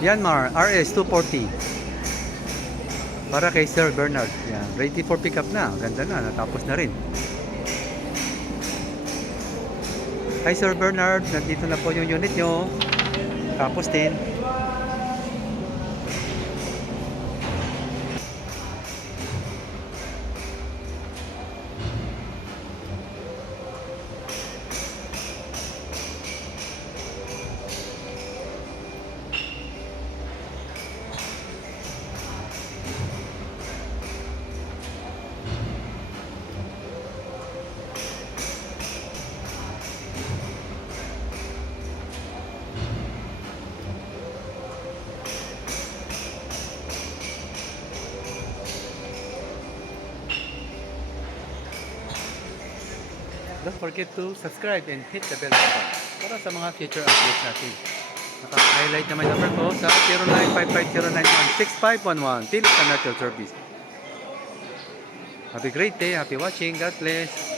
Yanmar RS240 para kay Sir Bernard. Yan, ready for pickup na. Ganda na, natapos na rin. Hi Sir Bernard, nandito na po yung unit nyo. Tapos din. Don't forget to subscribe and hit the bell button para sa mga future updates natin. Naka-highlight naman yung number ko sa 0955091651 Philipfarmtractors Service. Have a great day. Happy watching. God bless.